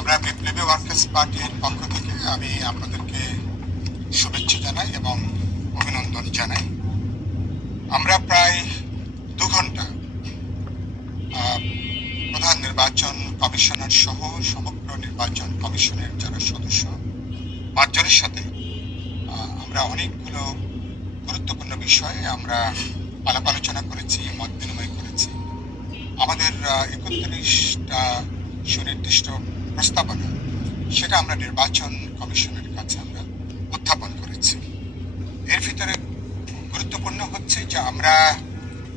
আমরা বিপ্লবী ওয়ার্কার্স পার্টির পক্ষ থেকে আমি আপনাদেরকে শুভেচ্ছা জানাই এবং অভিনন্দন জানাই। আমরা প্রায় দু ঘণ্টা প্রধান নির্বাচন কমিশনার সহ সমগ্র নির্বাচন কমিশনের যারা সদস্য, পাঁচজনের সাথে আমরা অনেকগুলো গুরুত্বপূর্ণ বিষয়ে আমরা আলাপ আলোচনা করেছি, মত বিনিময় করেছি। আমাদের একত্রিশটা সুনির্দিষ্ট প্রস্তাবনা সেটা আমরা নির্বাচন কমিশনের কাছে আমরা উত্থাপন করেছি। এর ভিতরে গুরুত্বপূর্ণ হচ্ছে যে আমরা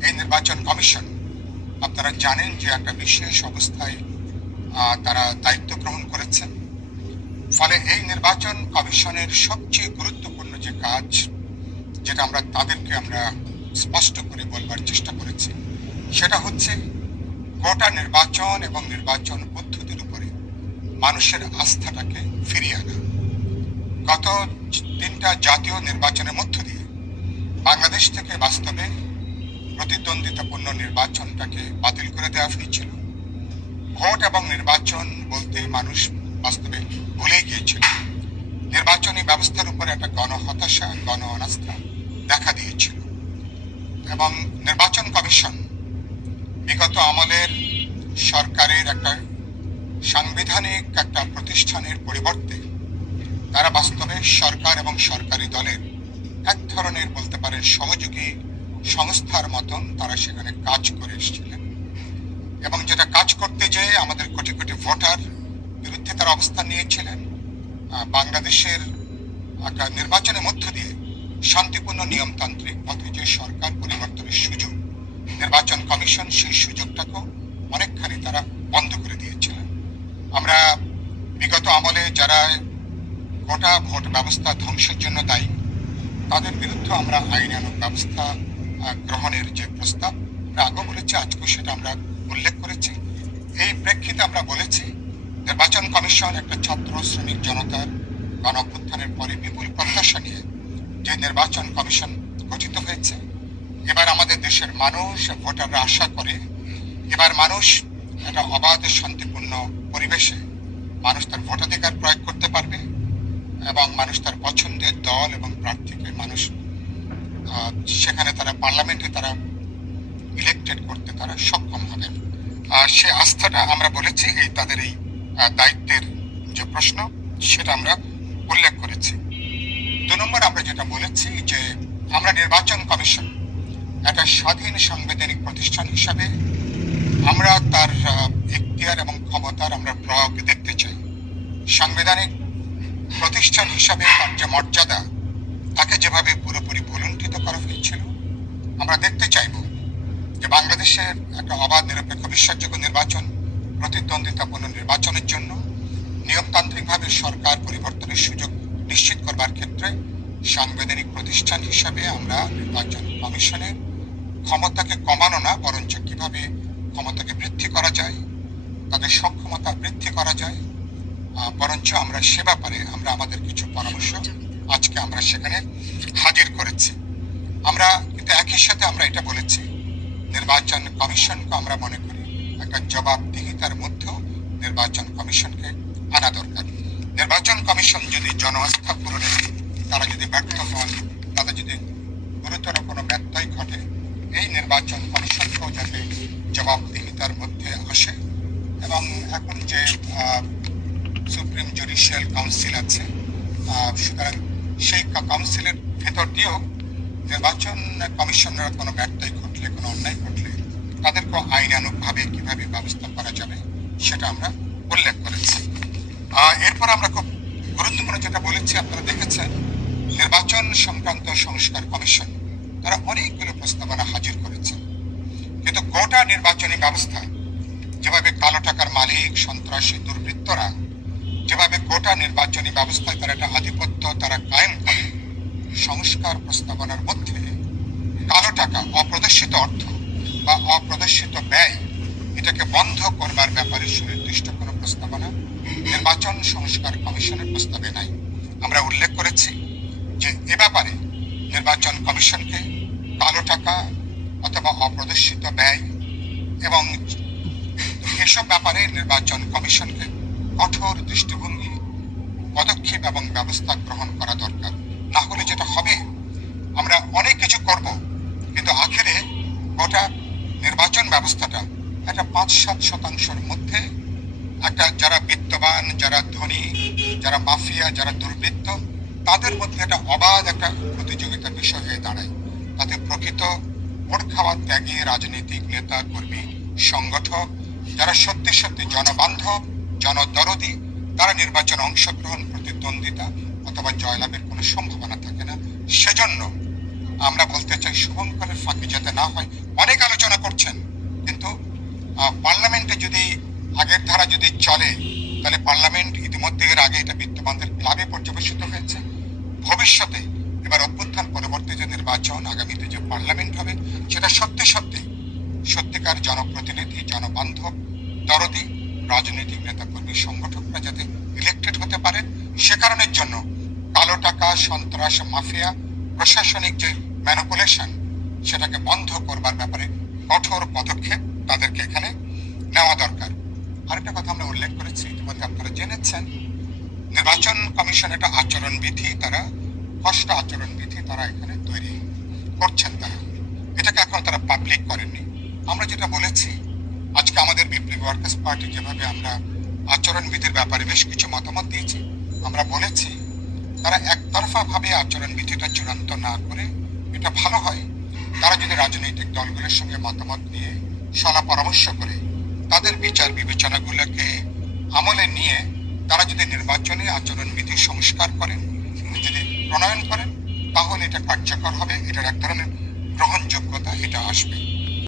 এই নির্বাচন কমিশন, আপনারা জানেন যে একটা বিশেষ অবস্থায় তারা দায়িত্ব গ্রহণ করেছেন। ফলে এই নির্বাচন কমিশনের সবচেয়ে গুরুত্বপূর্ণ যে কাজ, যেটা আমরা তাদেরকে আমরা স্পষ্ট করে বলবার চেষ্টা করেছি, সেটা হচ্ছে গোটা নির্বাচন এবং নির্বাচন পদ্ধতির মানুষের আস্থাটাকে ফিরিয়ে আনা। গত তিনটা জাতীয় নির্বাচনের মধ্য দিয়ে বাংলাদেশ থেকে বাস্তবে প্রতিদ্বন্দ্বিতাপূর্ণ নির্বাচনটাকে বাতিল করে দেওয়া হয়েছিল। ভোট এবং নির্বাচন বলতে মানুষ বাস্তবে ভুলে গিয়েছিল। নির্বাচনী ব্যবস্থার উপরে একটা গণহতাশা গণ অনাস্থা দেখা দিয়েছিল। এবং নির্বাচন কমিশন বিগত আমলের সরকারের একটা সাংবিধানিক একটা প্রতিষ্ঠানের পরিবর্তে, তারা বাস্তবে সরকার এবং সরকারি দলের এক ধরনের বলতে পারেন সহযোগী সংস্থার মতন তারা সেখানে কাজ করে এসেছিলেন। এবং যেটা কাজ করতে যেয়ে আমাদের কোটি কোটি ভোটার বিরুদ্ধে তারা অবস্থান নিয়েছিলেন বাংলাদেশের একটা নির্বাচনের মধ্য দিয়ে শান্তিপূর্ণ নিয়মতান্ত্রিক পথে যে সরকার পরিবর্তনের সুযোগ, নির্বাচন কমিশন সেই সুযোগটাকেও অনেকখানি তারা আমরা বিগত আমলে যারা গোটা ভোট ব্যবস্থা ধ্বংসের জন্য দায়ী, তাদের বিরুদ্ধে আমরা আইনানুগ ব্যবস্থা গ্রহণের যে প্রস্তাব, আমরা আগেও বলেছি, আজকেও সেটা আমরা উল্লেখ করেছি। এই প্রেক্ষিতে আমরা বলেছি, নির্বাচন কমিশন একটা ছাত্র শ্রমিক জনতার গণ অভ্যুত্থানের পরে বিপুল প্রত্যাশা নিয়ে যে নির্বাচন কমিশন গঠিত হয়েছে, এবার আমাদের দেশের মানুষ, ভোটাররা আশা করে, এবার মানুষ একটা অবাধ শান্তিপূর্ণ পরিবেশে। মানুষ তার ভোটাধিকার প্রয়োগ করতে পারবে এবং মানুষ তার পছন্দের দল এবং প্রার্থীকে মানুষ সেখানে তারা পার্লামেন্টে তারা ইলেক্টেড করতে তারা সক্ষম হবে। আর সে আস্থাটা আমরা বলেছি, এই তাদের এই দায়িত্বের যে প্রশ্ন, সেটা আমরা উল্লেখ করেছি। দু নম্বর আমরা যেটা বলেছি যে, আমরা নির্বাচন কমিশন একটা স্বাধীন সাংবিধানিক প্রতিষ্ঠান হিসাবে আমরা তার এখতিয়ার এবং ক্ষমতার আমরা প্রয়োগ দেখতে চাই। সাংবিধানিক প্রতিষ্ঠান হিসাবে তার যে মর্যাদা, তাকে যেভাবে পুরোপুরি ভুলুণ্ঠিত করা হয়েছিল, আমরা দেখতে চাইব যে বাংলাদেশের একটা অবাধ, নিরপেক্ষ, বিশ্বাসযোগ্য নির্বাচন, প্রতিদ্বন্দ্বিতাপূর্ণ নির্বাচনের জন্য নিয়মতান্ত্রিকভাবে সরকার পরিবর্তনের সুযোগ নিশ্চিত করবার ক্ষেত্রে সাংবিধানিক প্রতিষ্ঠান হিসাবে আমরা নির্বাচন কমিশনের ক্ষমতাকে কমানো না, বরঞ্চ কীভাবে ক্ষমতাকে বৃদ্ধি করা যায়, তাদের সক্ষমতা বৃদ্ধি করা যায় বরঞ্চ আমরা সে ব্যাপারে আমরা আমাদের কিছু পরামর্শ আজকে আমরা সেখানে হাজির করেছি। আমরা কিন্তু একই সাথে আমরা এটা বলেছি, নির্বাচন কমিশনকে আমরা মনে করি, একটা জবাবদিহিতার মধ্যেও নির্বাচন কমিশনকে আনা দরকার। নির্বাচন কমিশন যদি জনআস্থা পূরণে তারা যদি ব্যর্থ হন, তাদের যদি গুরুতর কোনো ব্যত্যয় ঘটে, এই নির্বাচন কমিশনকেও যাতে জবাবদিহিতার মধ্যে আসে। এবং এখন যে সুপ্রিম জুডিশিয়াল কাউন্সিল আছে সুতরাং সেই কাউন্সিলের ভেতর দিয়েও নির্বাচন কমিশনের কোনো ব্যর্থয় ঘটলে, কোনো অন্যায় ঘটলে, তাদেরকেও আইনানুগভাবে কীভাবে ব্যবস্থা করা যাবে, সেটা আমরা উল্লেখ করেছি। এরপর আমরা খুব গুরুত্বপূর্ণ যেটা বলেছি, আপনারা দেখেছেন, নির্বাচন সংক্রান্ত সংস্কার কমিশন, তারা অনেকগুলো প্রস্তাবনা হাজির কিন্তু গোটা নির্বাচনী ব্যবস্থা। যেভাবে কালো টাকার মালিক, সন্ত্রাসী, দুর্বৃত্তরা, যেভাবে গোটা নির্বাচনী ব্যবস্থায় তারা একটা আধিপত্য তারা কায়েম করে, সংস্কার প্রস্তাবনার মধ্যে কালো টাকা, অপ্রদর্শিত অর্থ বা অপ্রদর্শিত ব্যয়, এটাকে বন্ধ করবার ব্যাপারে সুনির্দিষ্ট কোনো প্রস্তাবনা, নির্বাচন সংস্কার কমিশনের প্রস্তাবে নাই। আমরা উল্লেখ করেছি যে এ ব্যাপারে নির্বাচন কমিশনকে কালো টাকা অথবা অপ্রদর্শিত ব্যয় এবং এসব ব্যাপারে নির্বাচন কমিশনকে কঠোর দৃষ্টিভঙ্গি, পদক্ষেপ এবং ব্যবস্থা গ্রহণ করা দরকার। না হলে যেটা হবে, আমরা অনেক কিছু করব, কিন্তু আখেরে গোটা নির্বাচন ব্যবস্থাটা একটা পাঁচ সাত শতাংশের মধ্যে একটা যারা বিত্তবান, যারা ধনী, যারা মাফিয়া, যারা দুর্বৃত্ত, তাদের মধ্যে একটা অবাধ একটা প্রতিযোগিতার বিষয় হয়ে দাঁড়ায়। তাতে প্রকৃত ভোট খাওয়া ত্যাগী রাজনৈতিক নেতা, কর্মী, সংগঠক, যারা সত্যি সত্যি জনবান্ধব, জনদরদি, তারা নির্বাচনে অংশগ্রহণ প্রতিদ্বন্দ্বিতা অথবা জয়লাভের কোনো সম্ভাবনা থাকে না। সেজন্য আমরা বলতে চাই শুভঙ্করের ফাঁকি যাতে না হয়, অনেক আলোচনা করছেন। কিন্তু পার্লামেন্টে যদি আগের ধারা যদি চলে, তাহলে পার্লামেন্ট ইতিমধ্যে এর আগে এটা বিত্তবানদের ক্লাবে পর্যবেসিত হয়েছে। ভবিষ্যতে এবার অভ্যুত্থান পরবর্তী যে নির্বাচন আগামীতে যে পার্লামেন্ট হবে, সেটা সত্যি সত্যি সত্যিকার জনপ্রতিনিধি, জনবান্ধব, দরদি, রাজনৈতিক নেতাকর্মী, সংগঠকরা যাতে ইলেক্টেড হতে পারেন, সে কারণের জন্য কালো টাকা, সন্ত্রাস, মাফিয়া, প্রশাসনিক যে ম্যানিপুলেশন সেটাকে বন্ধ করবার ব্যাপারে কঠোর পদক্ষেপ তাদেরকে এখানে নেওয়া দরকার। আরেকটা কথা আমরা উল্লেখ করেছি, ইতিমধ্যে আপনারা জেনেছেন, নির্বাচন কমিশন একটা আচরণ বিধি তারা কষ্ট আচরণ বিধি তারা এখানে তৈরি করছেন তারা। এটাকে এখন তারা পাবলিক করেননি। আমরা যেটা বলেছি, আজকে আমাদের বিপ্লবী ওয়ার্কার্স পার্টি যেভাবে আমরা আচরণ বিধির ব্যাপারে বেশ কিছু মতামত দিয়েছি, আমরা বলেছি তারা একতরফা ভাবে আচরণ বিধিটা চূড়ান্ত না করে এটা ভালো হয়। তারা যদি রাজনৈতিক দলগুলোর সঙ্গে মতামত নিয়ে সলা পরামর্শ করে, তাদের বিচার বিবেচনাগুলোকে আমলে নিয়ে তারা যদি নির্বাচনে আচরণ বিধি সংস্কার করেন প্রণয়ন করেন তাহলে এটা কার্যকর হবে এটার এক ধরনের গ্রহণযোগ্যতা এটা আসবে।